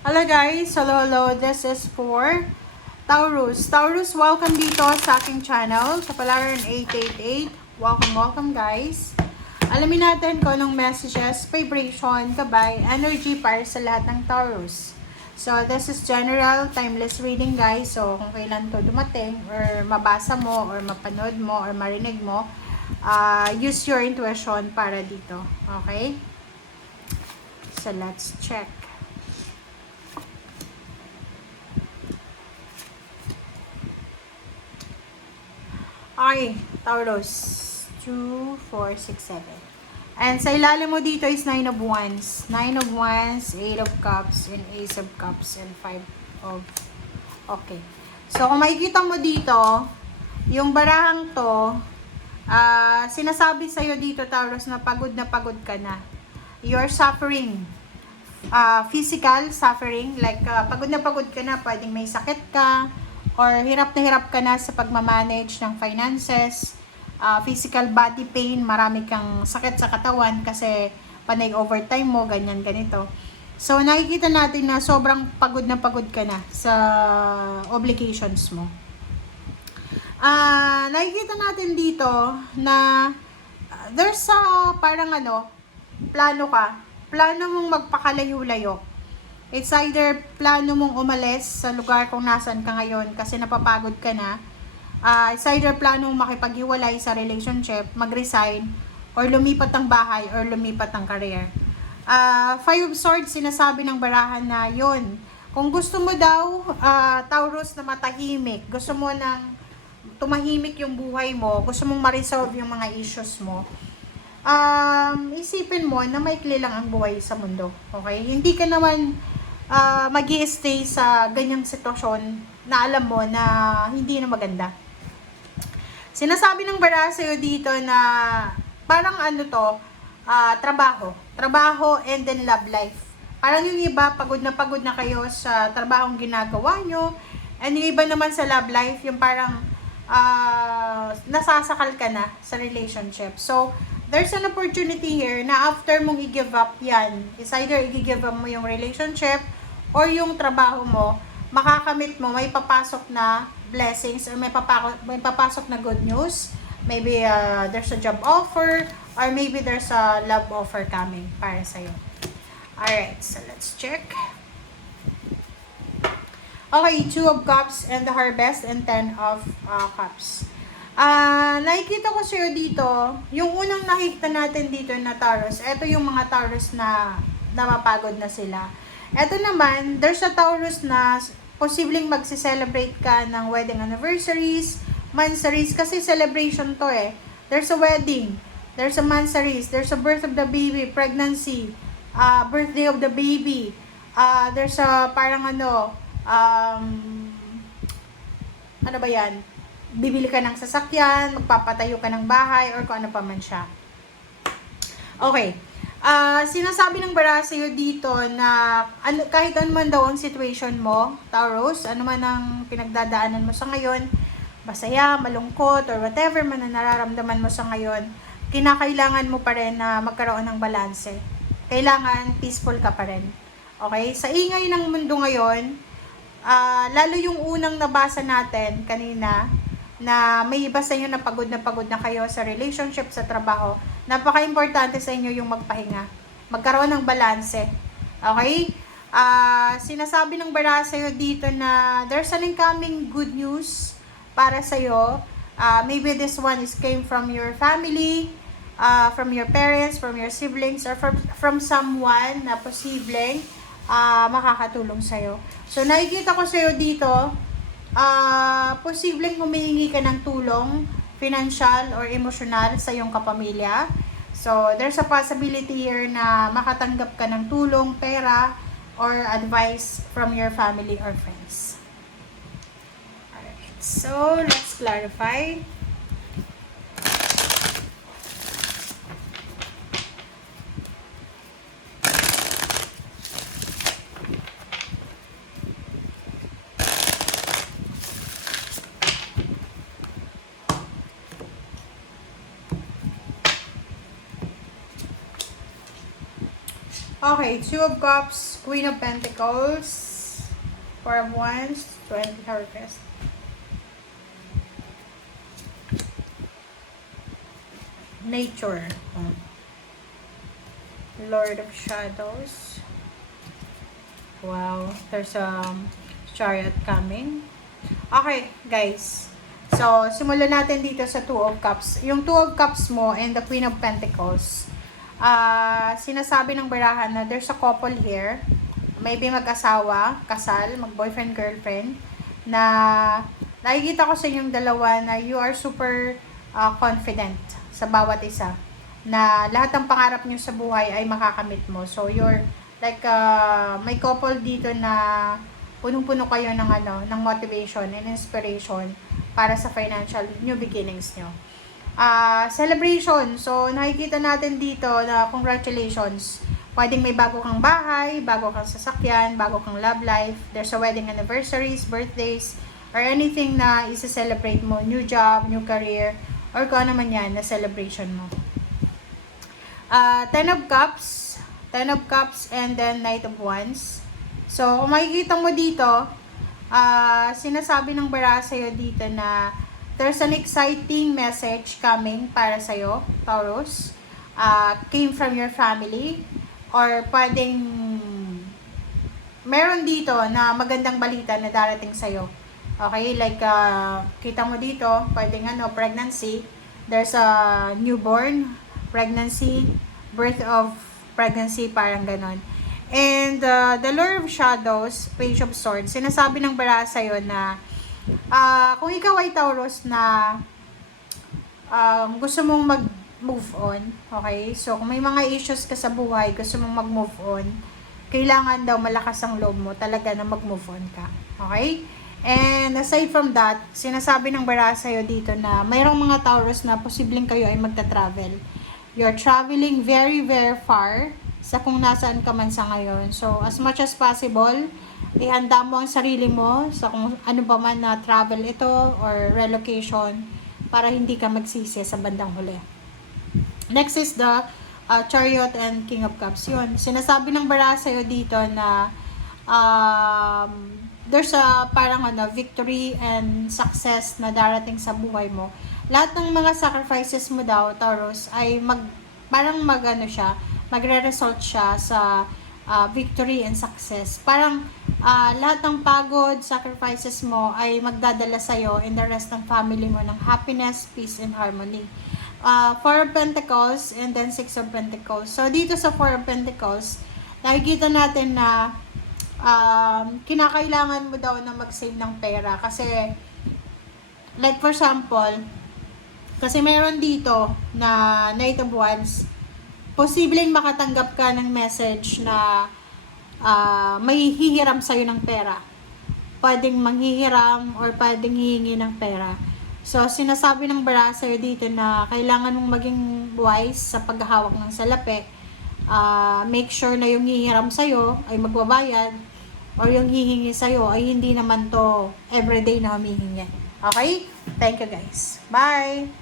Hello guys, hello. This is for Taurus. Taurus, welcome dito sa aking channel, sa Palaran 888. Welcome guys. Alamin natin kung anong messages, vibration, gabay, energy para sa lahat ng Taurus. So, this is general, timeless reading guys. So, kung kailan to dumating, or mabasa mo, or mapanood mo, or marinig mo, use your intuition para dito. Okay? So, let's check. Okay, Taurus. 2, 4, 6, 7. And sa ilalim mo dito is 9 of Wands. 9 of Wands, 8 of Cups, and Ace of Cups, and 5 of... Okay. So, kung makikita mo dito, yung barahang to, sinasabi sa'yo dito, Taurus, na pagod ka na. You're suffering. Physical suffering. Like, pagod ka na, pwedeng may sakit ka, or hirap na hirap ka na sa pagmamanage ng finances, physical body pain, marami kang sakit sa katawan kasi panay overtime mo, ganyan, ganito. So, nakikita natin na sobrang pagod ka na sa obligations mo. Nakikita natin dito na there's parang plano mong magpakalayo-layo. It's either plano mong umalis sa lugar kung nasan ka ngayon kasi napapagod ka na. It's either plano mong makipaghiwalay sa relationship, mag-resign, or lumipat ng bahay, or lumipat ng career. Five of Swords, sinasabi ng barahan na yun. Kung gusto mo daw, Taurus, na matahimik, gusto mo nang tumahimik yung buhay mo, gusto mong ma-resolve yung mga issues mo, isipin mo na maikli lang ang buhay sa mundo. Okay? Hindi ka naman mag-i-stay sa ganyang sitwasyon na alam mo na hindi na maganda. Sinasabi ng baraha sa'yo dito na parang trabaho and then love life. Parang yung iba, pagod na kayo sa trabahong ginagawa nyo, and yung iba naman sa love life, yung parang nasasakal ka na sa relationship. So, there's an opportunity here na after mong i-give up yan, is either i-give up mo yung relationship or yung trabaho mo, makakamit mo, may papasok na blessings or may papasok na good news. Maybe there's a job offer or maybe there's a love offer coming para sa'yo. Alright, so let's check. Okay, 2 of Cups and the Harvest and 10 of Cups. Nakikita ko sa'yo dito, yung unang nakikita natin dito na Taurus, ito yung mga Taurus na mapagod na sila. Ito naman, there's a Taurus na posibleng magsi-celebrate ka ng wedding anniversaries, mansaries, kasi celebration to eh. There's a wedding, there's a mansaries, there's a birth of the baby, pregnancy, birthday of the baby, there's a parang ano ba yan? Bibili ka ng sasakyan, magpapatayo ka ng bahay, or kung ano pa man siya. Okay. Sinasabi ng baraha sa'yo dito na kahit ano man daw ang situation mo, Taurus, ano man ang pinagdadaanan mo sa ngayon, masaya, malungkot, or whatever man ang nararamdaman mo sa ngayon, kinakailangan mo pa rin na magkaroon ng balanse. Kailangan peaceful ka pa rin. Okay? Sa ingay ng mundo ngayon, lalo yung unang nabasa natin kanina, na may iba sa inyo na pagod na kayo sa relationship, sa trabaho, napaka-importante sa inyo yung magpahinga. Magkaroon ng balanse. Okay? Sinasabi ng baraha sa'yo dito na there's an incoming good news para sa'yo. Maybe this one came from your family, from your parents, from your siblings, or from someone na posibleng makakatulong sa'yo. So, nakikita ko sa'yo dito, posibleng humihingi ka ng tulong, financial or emotional sa iyong kapamilya. So, there's a possibility here na makatanggap ka ng tulong, pera, or advice from your family or friends. Alright, so let's clarify. Okay, Two of Cups, Queen of Pentacles, Four of Wands, 20 Harvest. Nature. Lord of Shadows. Wow, there's a chariot coming. Okay, guys. So, simulan natin dito sa Two of Cups. Yung Two of Cups mo and the Queen of Pentacles. Sinasabi ng barahan na there's a couple here. Maybe mag-asawa, kasal, mag-boyfriend, girlfriend. Na nakikita ko sa inyong dalawa na you are super confident sa bawat isa. Na lahat ng pangarap nyo sa buhay ay makakamit mo. So, you're like, may couple dito na punong-puno kayo ng ng motivation and inspiration para sa financial new beginnings nyo. Celebration. So, nakikita natin dito na congratulations. Pwedeng may bago kang bahay, bago kang sasakyan, bago kang love life. There's a wedding anniversaries, birthdays, or anything na isa-celebrate mo. New job, new career, or kung ano man yan na celebration mo. Ten of Cups, and then Knight of Wands. So, kung makikita mo dito, sinasabi ng bara sa'yo dito na there's an exciting message coming para sa'yo, Taurus. Came from your family, or pwedeng meron dito na magandang balita na darating sa'yo. Okay, like, kita mo dito, pwedeng pregnancy. There's a newborn, pregnancy, birth of pregnancy, parang ganon. And the Lord of Shadows, Page of Swords, sinasabi ng bara sa'yo na kung ikaw ay Taurus na gusto mong mag-move on, okay? So, kung may mga issues ka sa buhay, gusto mong mag-move on, kailangan daw malakas ang loob mo talaga na mag-move on ka. Okay? And aside from that, sinasabi ng bara sa'yo dito na mayroong mga Taurus na posibleng kayo ay magta-travel. You're traveling very, very far sa kung nasaan ka man sa ngayon. So, as much as possible, ihanda mo ang sarili mo sa kung ano pa man na travel ito or relocation para hindi ka magsisi sa bandang huli. Next is the Chariot and King of Cups. Yun, sinasabi ng bara sa'yo dito na there's a parang victory and success na darating sa buhay mo. Lahat ng mga sacrifices mo daw, Taurus, ay magre-result siya sa victory and success. Parang lahat ng pagod, sacrifices mo ay magdadala sa'yo and the rest ng family mo ng happiness, peace, and harmony. Four of Pentacles and then Six of Pentacles. So, dito sa Four of Pentacles, nakikita natin na kinakailangan mo daw na mag-save ng pera. Kasi, like for example, kasi mayroon dito na Knight of Wands, posibleng makatanggap ka ng message na may hihiram sa'yo ng pera. Pwedeng manghihiram or pwedeng hihingi ng pera. So, sinasabi ng bara sa'yo dito na kailangan mong maging wise sa paghahawak ng salapi. Make sure na yung hihiram sa'yo ay magbabayad or yung hihingi sa'yo ay hindi naman to everyday na humihingi. Okay? Thank you guys. Bye!